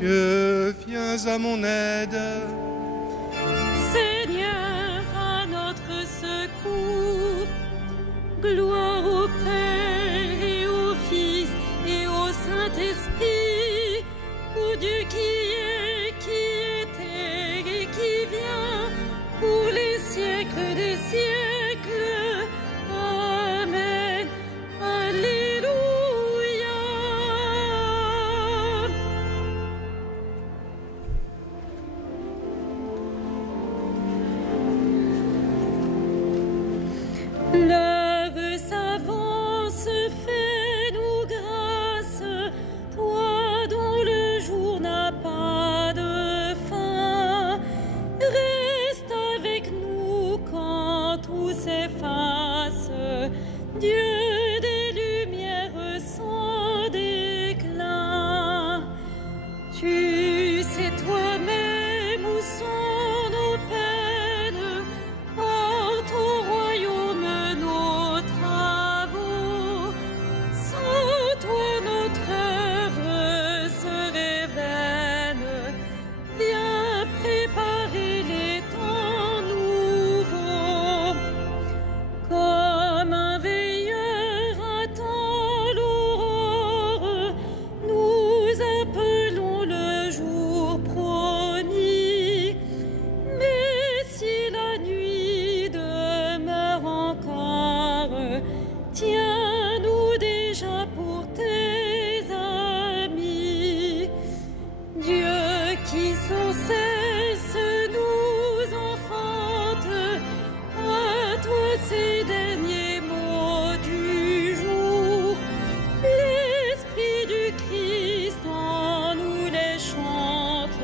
Dieu, viens à mon aide. Seigneur, à notre secours. Gloire au Père et au Fils et au Saint-Esprit, au Dieu qui est, qui était et qui vient, pour les siècles des siècles. Amen. Alléluia. L'heure s'avance, fais-nous grâce, toi dont le jour n'a pas de fin. Reste avec nous quand tout s'efface, Dieu des lumières sans déclin. Tu sais toi-même où sont nos peines, porte au royaume nos travaux. Sans toi notre œuvre serait vaine. Viens préparer les temps nouveaux. Comme un veilleur attend l'aurore, nous appelons le jour promis. Mais si la nuit demeure encore, tiens-nous déjà pour tes amis. Dieu qui sans cesse nous enfante, à toi ces derniers mots du jour. L'Esprit du Christ en nous les chante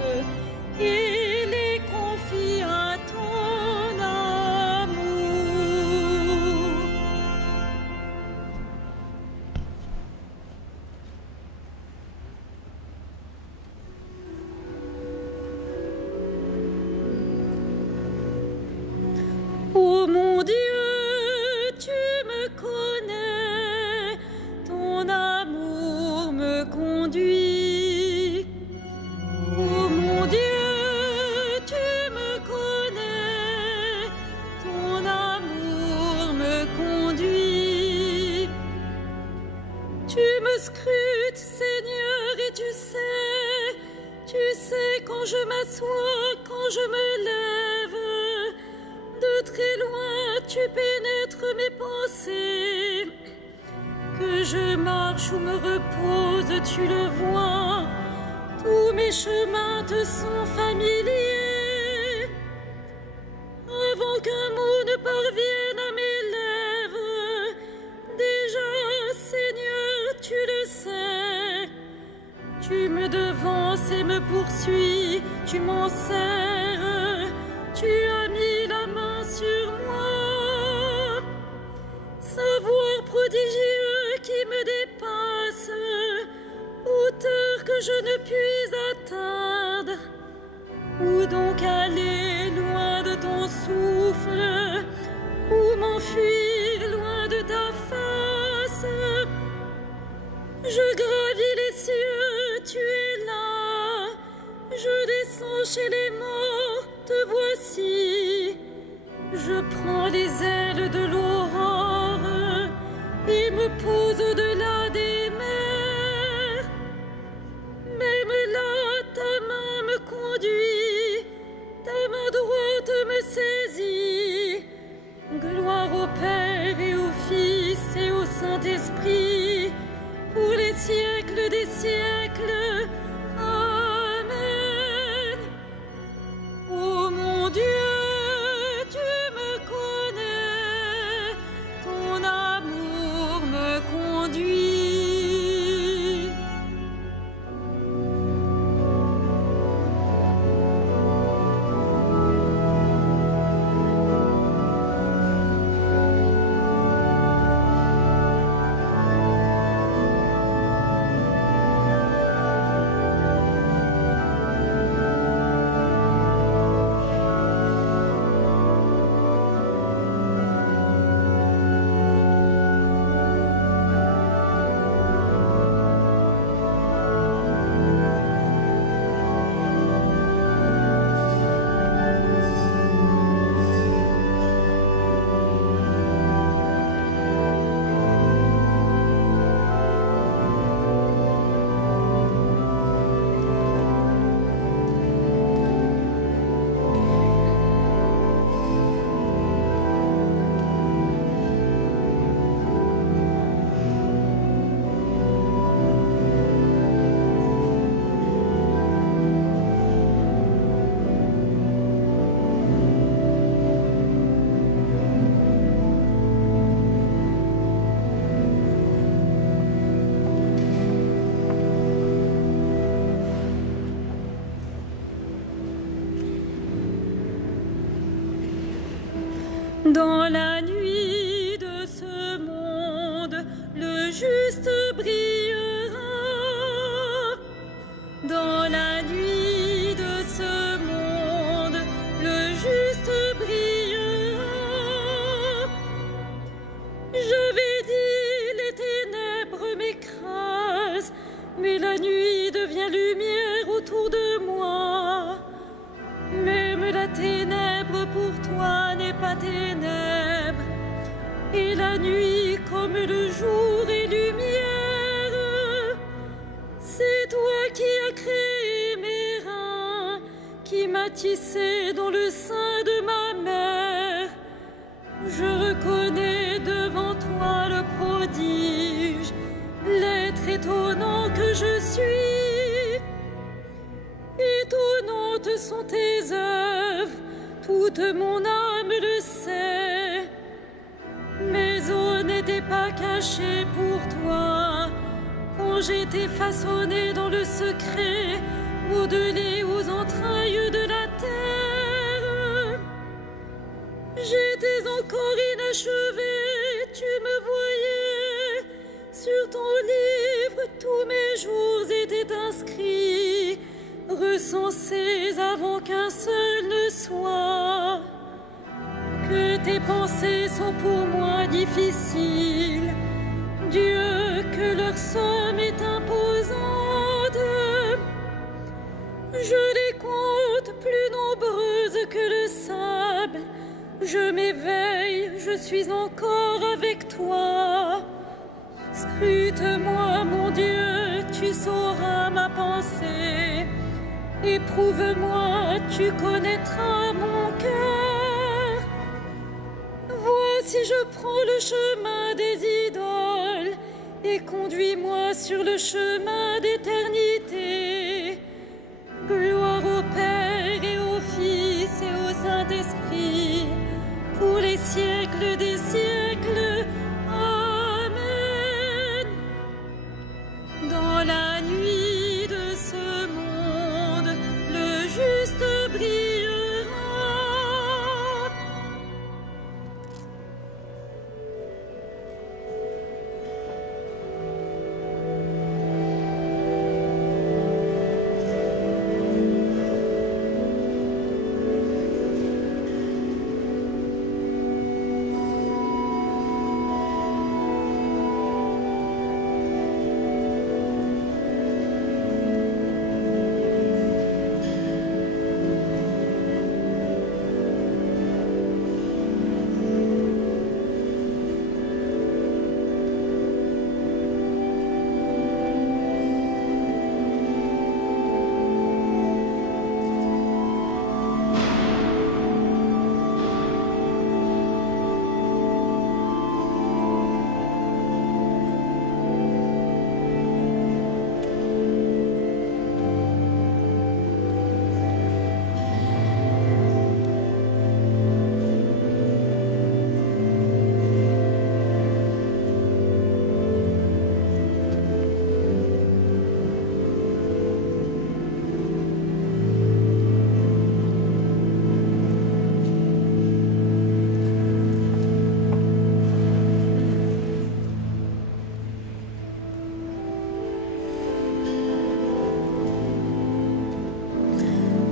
et les confie à ton amour. Ô mon Dieu, tu me connais, ton amour me conduit. Ô mon Dieu, tu me connais, ton amour me conduit. Tu me scrutes, Seigneur, et tu sais quand je m'assois, quand je me lève. De très loin, tu pénètres mes pensées. Que je marche ou me repose, tu le vois. Tous mes chemins te sont familiers. Avant qu'un mot ne parvienne à mes lèvres, déjà, Seigneur, tu le sais. Tu me devances et me poursuis, tu m'en serres. Tu as mis la main sur moi. Savoir prodigieux qui me dépasse, hauteur que je ne puis atteindre. Où donc aller loin de ton souffle? Où m'enfuir loin de ta face? Je gravis les cieux, tu es là. Je descends chez les morts, te voici. Je prends les ailes de l'aurore et me pose au-delà des mers. Même là, ta main me conduit, ta main droite me saisit. Gloire au Père et au Fils et au Saint-Esprit, pour les siècles des siècles. Amen. Ô mon Dieu, tu me connais, ton amour me conduit. Dans la nuit de ce monde, le juste brillera. Dans la nuit de ce monde, le juste brillera. J'avais dit les ténèbres m'écrasent, mais la nuit devient lumière autour de moi. Même la ténèbre pour toi n'est pas ténèbre, et la nuit comme le jour est lumière. C'est toi qui as créé mes reins, qui m'as tissé dans le sein de ma mère. Je reconnais devant toi le prodige, l'être étonnant que je suis. Étonnantes sont tes œuvres, toute mon âme le sait. Mes os n'étaient pas cachés pour toi, quand j'étais façonnée dans le secret, modelée aux entrailles de la terre. J'étais encore inachevée, tu me voyais. Sur ton livre, tous mes jours étaient inscrits, recensés avant qu'un seul ne soit. Que tes pensées sont pour moi difficiles, Dieu, que leur somme est imposante. Je les compte plus nombreuses que le sable. Je m'éveille, je suis encore avec toi. Scrute-moi, mon Dieu, tu sauras ma pensée. Éprouve-moi, tu connaîtras mon cœur. Voici, je prends le chemin des idoles et conduis-moi sur le chemin d'éternité. Gloire au Père et au Fils et au Saint-Esprit, pour les siècles des siècles. Amen. Dans la nuit de ce monde, le juste brillera.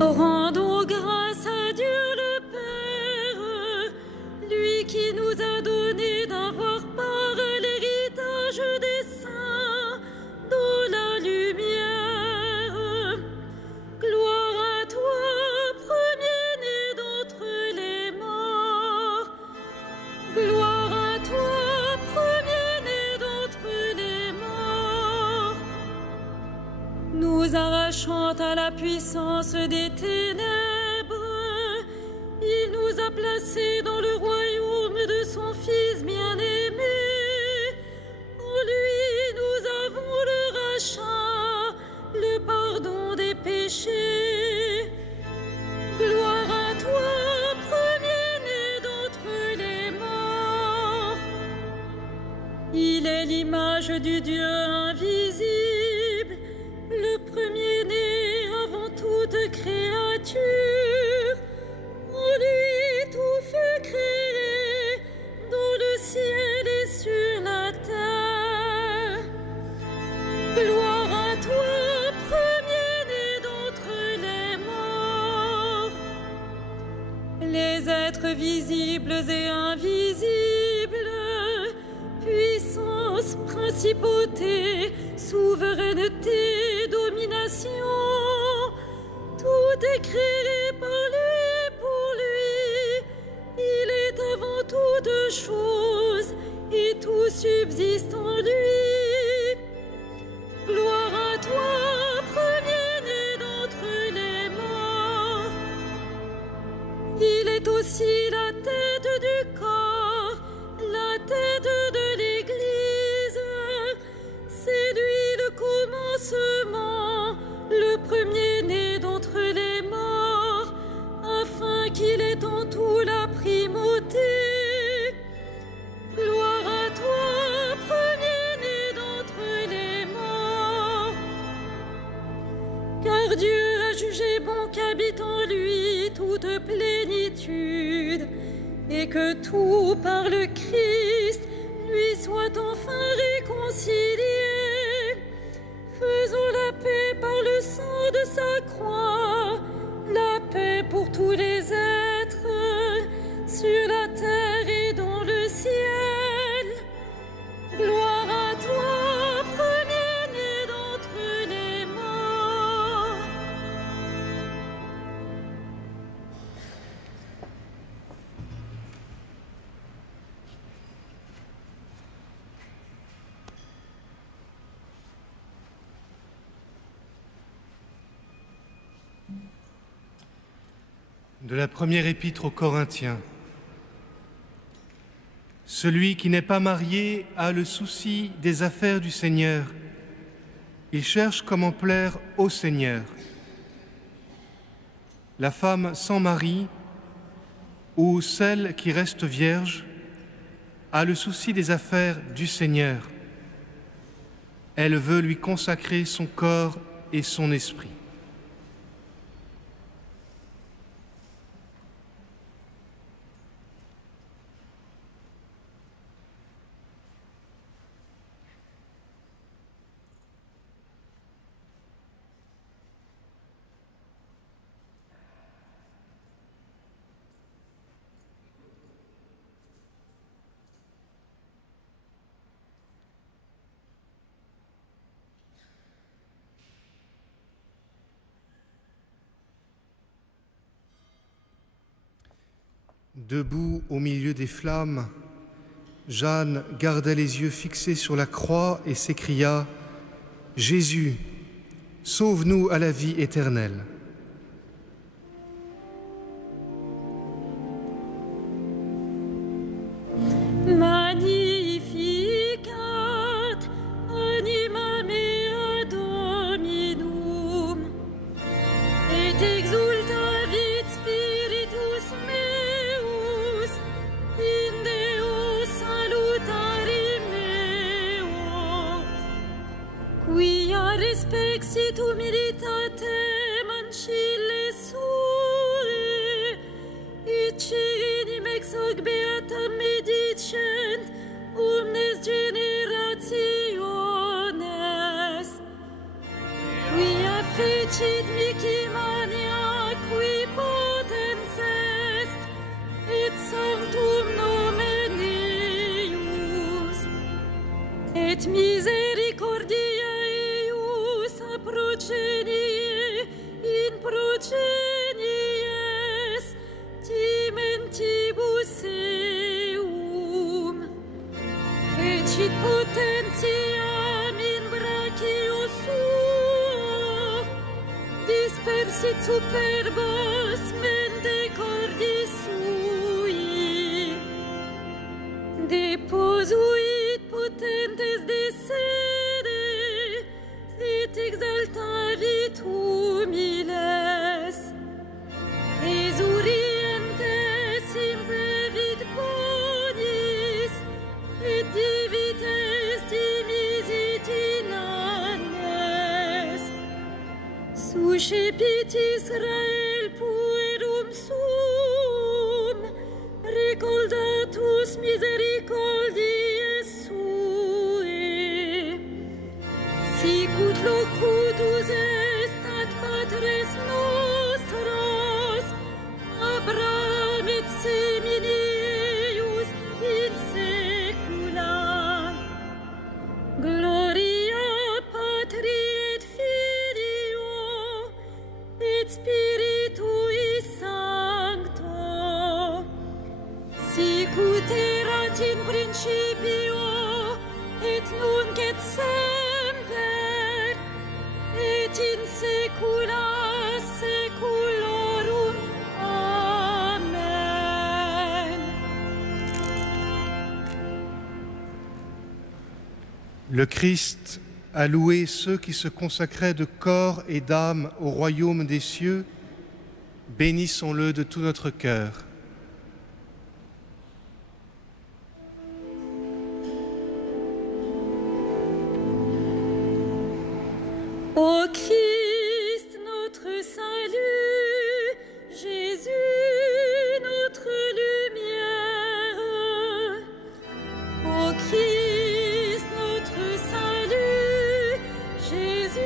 Rendons grâce à Dieu le Père, lui qui nous a donné d'avoir part à l'héritage des saints dans la lumière. Gloire à toi, premier-né d'entre les morts. Gloire à toi, premier-né d'entre les morts. Nous arrachant à la puissance des ténèbres, il nous a placés dans le royaume de son Fils bien-aimé. En lui, nous avons le rachat, le pardon des péchés. Gloire à toi, premier-né d'entre les morts. Il est l'image du Dieu invisible, le premier-né avant toute créature. En lui tout fut créé, les êtres visibles et invisibles, puissance, principauté, souveraineté, domination, tout est créé par lui, pour lui. Il est avant toutes choses, et tout subsiste en lui. Gloire à toi, premier-né d'entre les morts. Il est aussi la tête du corps, la tête de l'Église. C'est lui le commencement, le premier-né d'entre les morts, afin qu'il ait en tout la primauté. Gloire à toi, premier-né d'entre les morts. Car Dieu a jugé bon qu'habite en lui toute plénitude, et que tout par le Christ lui soit enfin réconcilié. Faisons la paix par le sang de sa croix, la paix pour tous les êtres, sur la terre et dans le ciel. Gloire à toi, premier-né d'entre les morts. De la première épître aux Corinthiens. Celui qui n'est pas marié a le souci des affaires du Seigneur. Il cherche comment plaire au Seigneur. La femme sans mari ou celle qui reste vierge a le souci des affaires du Seigneur. Elle veut lui consacrer son corps et son esprit. Debout au milieu des flammes, Jeanne garda les yeux fixés sur la croix et s'écria « Jésus, sauve-nous à la vie éternelle !» Magnificat animam mea Dominum, et exultavit spiritus meus in Deo salutari meo, quia respexit humilitatem ancille sue, et cinim ex hoc beatam medicent omnes generationes, quia fecit mihi mania qui potens est, et sanctum nomen eius, et misericordia eius a progenie in progenies timentibus eum, fecit potentiam in brachio suo, dispersit superbos mente cordis sui, deposuit potentes de sede, et exaltavit humiles, exurientes implevit bonis, et divites dimisit in annes. Suscepit Israel puerum sum, recordatus misericordiae sue. Sicut locutus est ad patres nostros, Abraham principio et nunc et semper et in saecula saeculorum. Amen. Le Christ a loué ceux qui se consacraient de corps et d'âme au royaume des cieux. Bénissons-le de tout notre cœur. Ô Christ, notre salut, Jésus, notre lumière. Ô Christ, notre salut, Jésus,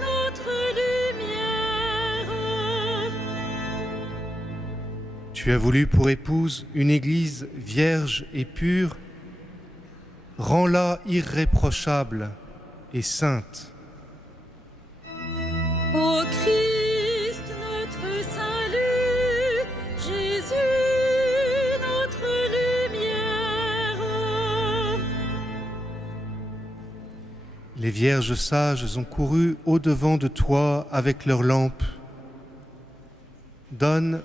notre lumière. Tu as voulu pour épouse une Église vierge et pure. Rends-la irréprochable et sainte. Ô Christ, notre salut, Jésus, notre lumière. Les vierges sages ont couru au-devant de toi avec leurs lampes. Donne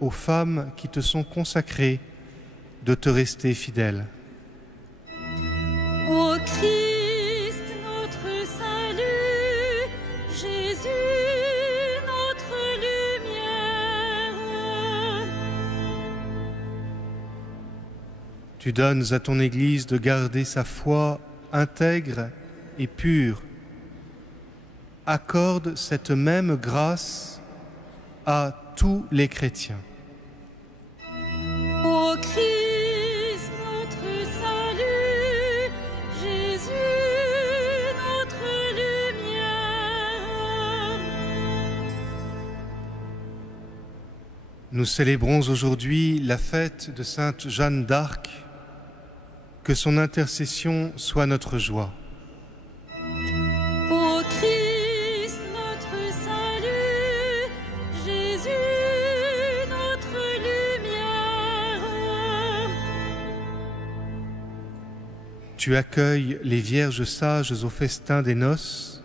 aux femmes qui te sont consacrées de te rester fidèles. Ô Christ, notre salut, Jésus, notre lumière. Tu donnes à ton Église de garder sa foi intègre et pure. Accorde cette même grâce à tous les chrétiens. Ô Christ, notre salut, Jésus, notre lumière. Nous célébrons aujourd'hui la fête de Sainte Jeanne d'Arc. Que son intercession soit notre joie. Ô Christ, notre salut, Jésus, notre lumière. Tu accueilles les vierges sages au festin des noces.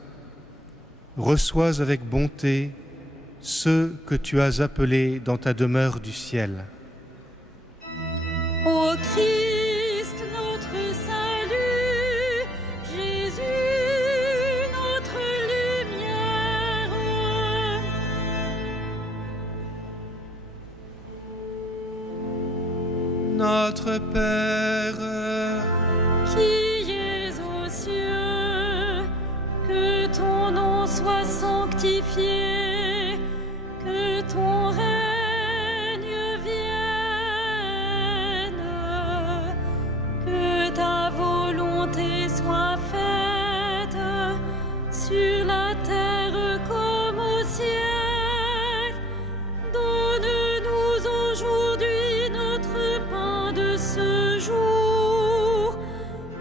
Reçois avec bonté ceux que tu as appelés dans ta demeure du ciel. Ô Christ, notre salut, Jésus, notre lumière. Notre Père, Qui es aux cieux, que ton nom soit sanctifié, que ton règne vienne, que ta volonté soit faite sur la terre comme au ciel. Donne-nous aujourd'hui notre pain de ce jour.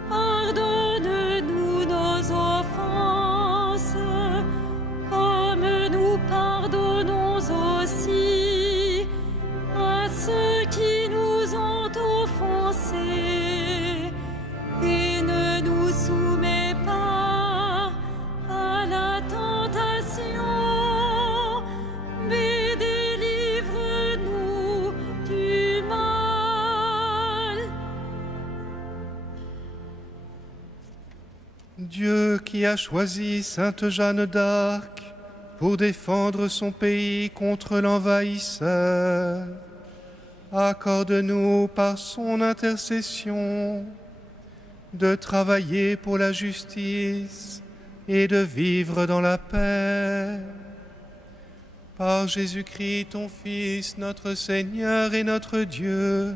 Pardonne-nous nos offenses, comme nous pardonnons aussi à ceux qui nous ont offensés. Et ne nous soumets pas à la tentation, mais délivre-nous du mal. Dieu qui a choisi Sainte Jeanne d'Arc pour défendre son pays contre l'envahisseur, accorde-nous par son intercession de travailler pour la justice et de vivre dans la paix. Par Jésus-Christ, ton Fils, notre Seigneur et notre Dieu,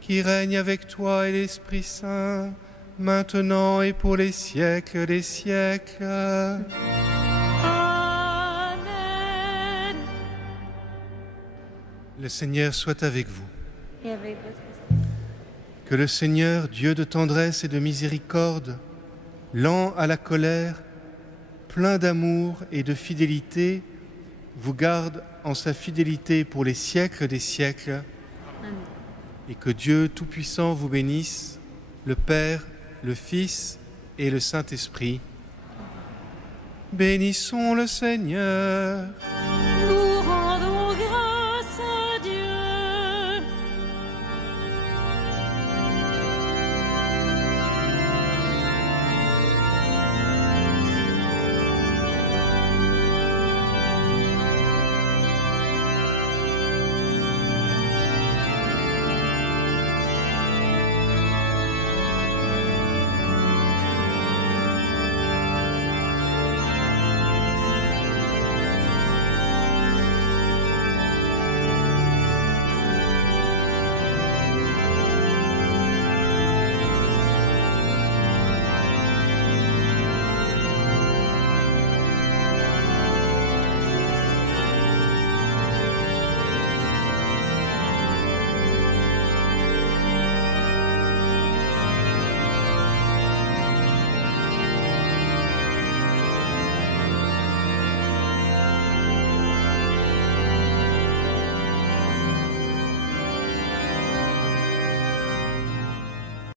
qui règne avec toi et l'Esprit Saint, maintenant et pour les siècles des siècles. Amen. Le Seigneur soit avec vous. Et avec votre esprit. Que le Seigneur, Dieu de tendresse et de miséricorde, lent à la colère, plein d'amour et de fidélité, vous garde en sa fidélité pour les siècles des siècles. Amen. et que Dieu Tout-Puissant vous bénisse, le Père, le Fils et le Saint-Esprit. Bénissons le Seigneur.